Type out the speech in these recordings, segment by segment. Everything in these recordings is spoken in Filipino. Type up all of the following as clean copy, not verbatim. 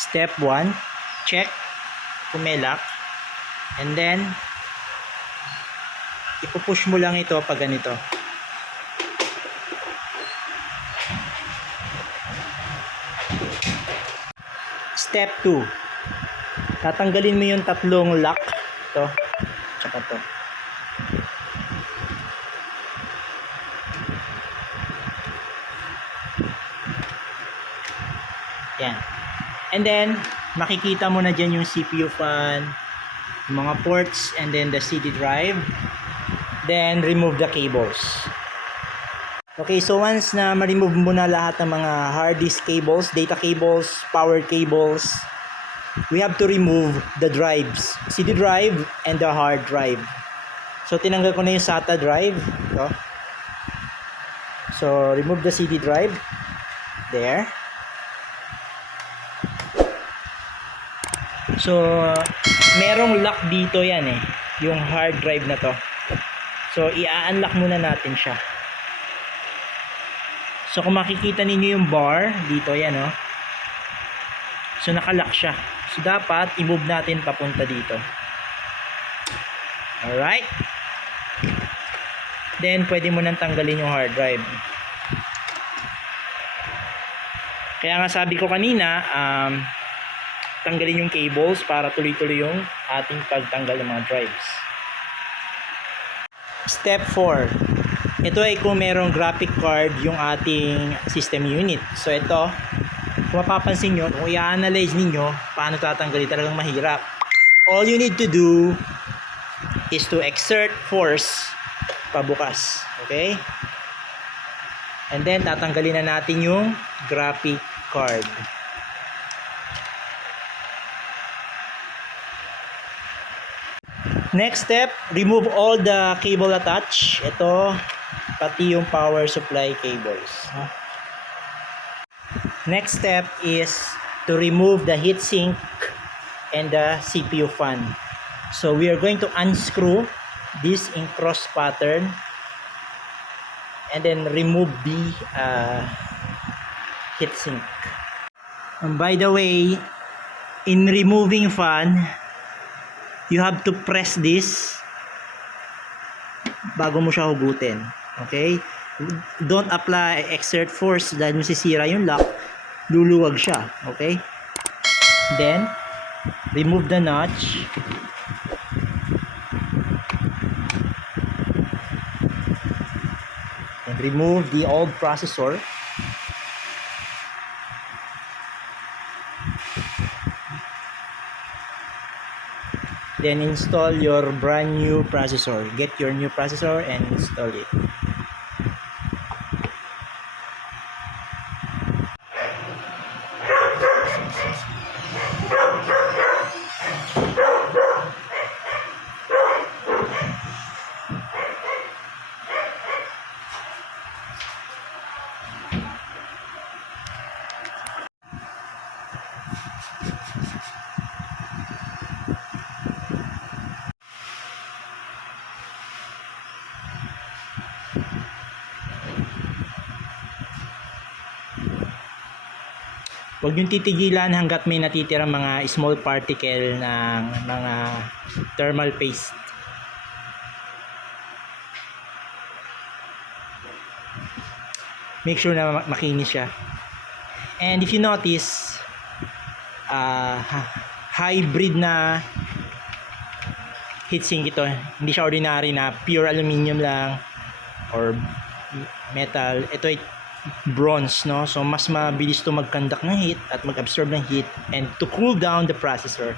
Step 1, check kung may lock. And then, ipupush mo lang ito pag ganito. Step 2, tatanggalin mo yung tatlong lock. Ito, tsaka ito. Yan. And then, makikita mo na dyan yung CPU fan, yung mga ports, and then the CD drive. Then, remove the cables. Okay, so once na ma-remove mo na lahat ng mga hard disk cables, data cables, power cables, we have to remove the drives, CD drive and the hard drive. So, tinanggal ko na yung SATA drive. Ito. So, remove the CD drive. There. So, merong lock dito yan eh. Yung hard drive na to. So, i-unlock muna natin siya. So, kung makikita ninyo yung bar, dito yan oh. So, nakalock siya. So, dapat i-move natin papunta dito. Alright. Then, pwede mo nang tanggalin yung hard drive. Kaya nga sabi ko kanina, tanggalin yung cables para tuloy-tuloy yung ating pagtanggal ng mga drives. Step 4. Ito ay kung merong graphic card yung ating system unit. So ito, kung mapapansin nyo, kung i-analyze ninyo, paano tatanggalin, talagang mahirap. All you need to do is to exert force pabukas. Okay? And then, tatanggalin na natin yung graphic card. Next step, remove all the cable attached. Ito, pati yung power supply cables. Next step is to remove the heatsink and the CPU fan. So we are going to unscrew this in cross pattern and then remove the heatsink. And by the way, in removing fan, you have to press this bago mo siya hugutin. Okay? Don't apply exert force dahil masisira yung lock. Luluwag siya. Okay? Then, remove the notch. And remove the old processor. Then install your brand new processor. Get your new processor and install it. Huwag yung titigilan hanggat may natitirang mga small particle ng mga thermal paste. Make sure na makinis siya. And if you notice, hybrid na heatsink ito. Hindi siya ordinary na pure aluminum lang or metal. Ito ay bronze, no? So mas mabilis to mag-conduct ng heat at mag-absorb ng heat and to cool down the processor.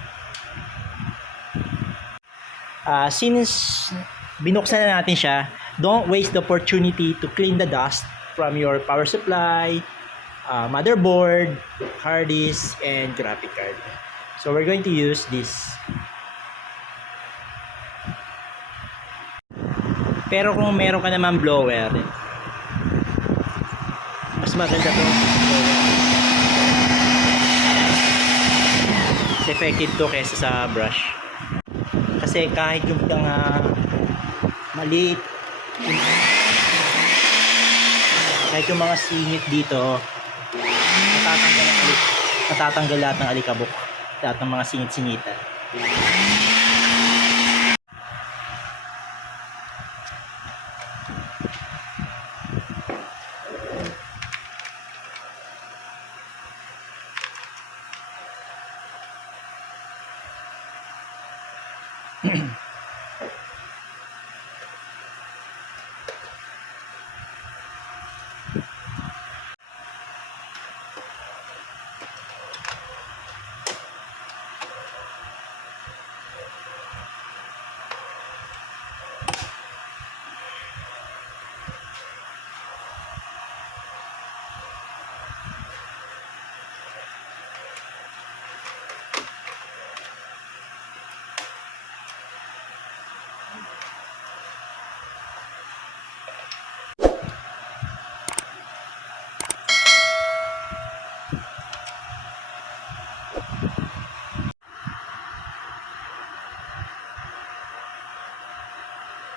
Since binuksan na natin siya, don't waste the opportunity to clean the dust from your power supply, motherboard, hard disk, and graphic card. So we're going to use this. Pero kung meron ka naman blower, mas maganda to. Mas effective to kaysa sa brush. Kasi kahit yung maliit, kahit yung mga singit dito, matatanggal lahat ng alikabok, lahat ng mga singit-singitan.